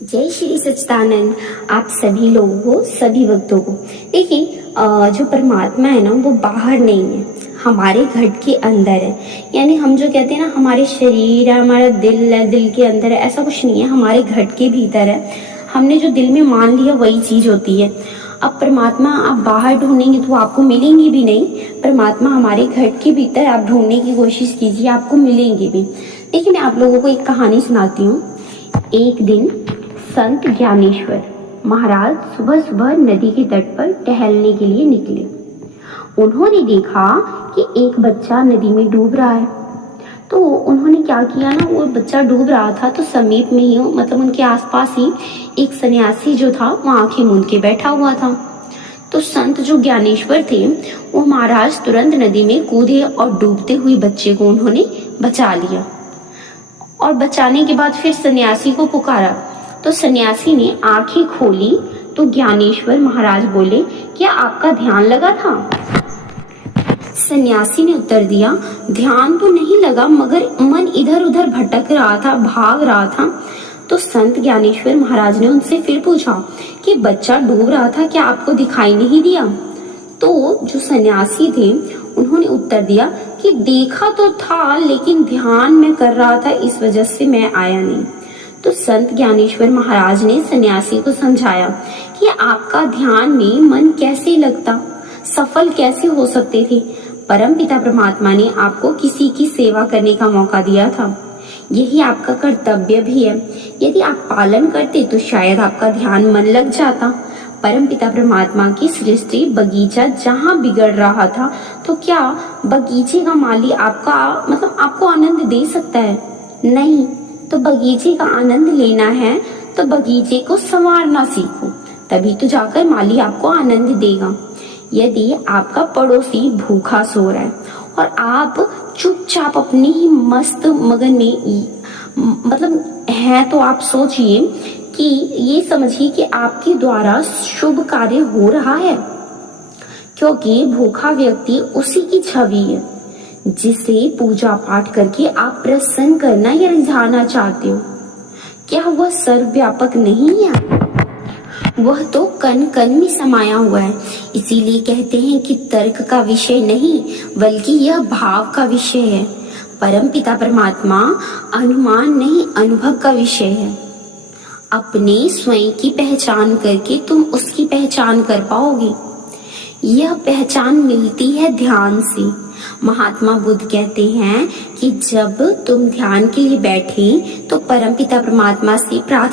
जय श्री सच्चिदानंद। आप सभी लोगों को, सभी भक्तों को देखिए, जो परमात्मा है ना वो बाहर नहीं है, हमारे घट के अंदर है। यानी हम जो कहते हैं ना हमारे शरीर है, हमारा दिल है, दिल के अंदर है, ऐसा कुछ नहीं है, हमारे घट के भीतर है। हमने जो दिल में मान लिया वही चीज होती है। अब परमात्मा आप बाहर ढूंढेंगे तो आपको मिलेंगे भी नहीं। परमात्मा हमारे घट के भीतर आप ढूंढने की कोशिश कीजिए, आपको मिलेंगे भी। देखिए, मैं आप लोगों को एक कहानी सुनाती हूँ। एक दिन संत ज्ञानेश्वर महाराज सुबह सुबह नदी के तट पर टहलने के लिए निकले। उन्होंने देखा कि एक बच्चा नदी में डूब रहा है। तो उन्होंने क्या किया ना, वो बच्चा डूब रहा था तो समीप में ही, मतलब उनके आसपास ही एक सन्यासी जो था वो आंखें मूंद के बैठा हुआ था। तो संत जो ज्ञानेश्वर थे वो महाराज तुरंत नदी में कूदे और डूबते हुए बच्चे को उन्होंने बचा लिया। और बचाने के बाद फिर सन्यासी को पुकारा तो सन्यासी ने आंखें खोली तो ज्ञानेश्वर महाराज बोले, क्या आपका ध्यान लगा था? सन्यासी ने उत्तर दिया, ध्यान तो नहीं लगा मगर मन इधर उधर भटक रहा था, भाग रहा था। तो संत ज्ञानेश्वर महाराज ने उनसे फिर पूछा कि बच्चा डूब रहा था, क्या आपको दिखाई नहीं दिया? तो जो सन्यासी थे उन्होंने उत्तर दिया कि देखा तो था लेकिन ध्यान में कर रहा था, इस वजह से मैं आया नहीं। तो संत ज्ञानेश्वर महाराज ने सन्यासी को समझाया कि आपका ध्यान में मन कैसे लगता, सफल कैसे हो सकते थे। परमपिता परमात्मा ने आपको किसी की सेवा करने का मौका दिया था, यही आपका कर्तव्य भी है। यदि आप पालन करते तो शायद आपका ध्यान मन लग जाता। परमपिता परमात्मा की सृष्टि बगीचा जहाँ बिगड़ रहा था तो क्या बगीचे का माली आपको आनंद दे सकता है? नहीं। तो बगीचे का आनंद लेना है तो बगीचे को संवारना सीखो, तभी तो जाकर माली आपको आनंद देगा। यदि आपका पड़ोसी भूखा सो रहा है और आप चुपचाप अपनी ही मस्त मगन में है, तो आप सोचिए कि ये समझिए कि आपके द्वारा शुभ कार्य हो रहा है, क्योंकि भूखा व्यक्ति उसी की छवि है जिसे पूजा पाठ करके आप प्रसन्न करना या रिझाना चाहते हो। क्या वह सर्वव्यापक नहीं है? वह तो कण कण में समाया हुआ है। इसीलिए कहते हैं कि तर्क का विषय नहीं बल्कि यह भाव का विषय है। परमपिता परमात्मा अनुमान नहीं, अनुभव का विषय है। अपने स्वयं की पहचान करके तुम उसकी पहचान कर पाओगे। यह पहचान मिलती है ध्यान से। महात्मा बुद्ध कहते हैं कि जब तुम ध्यान के लिए बैठे तो परमपिता परमात्मा से प्रार्थना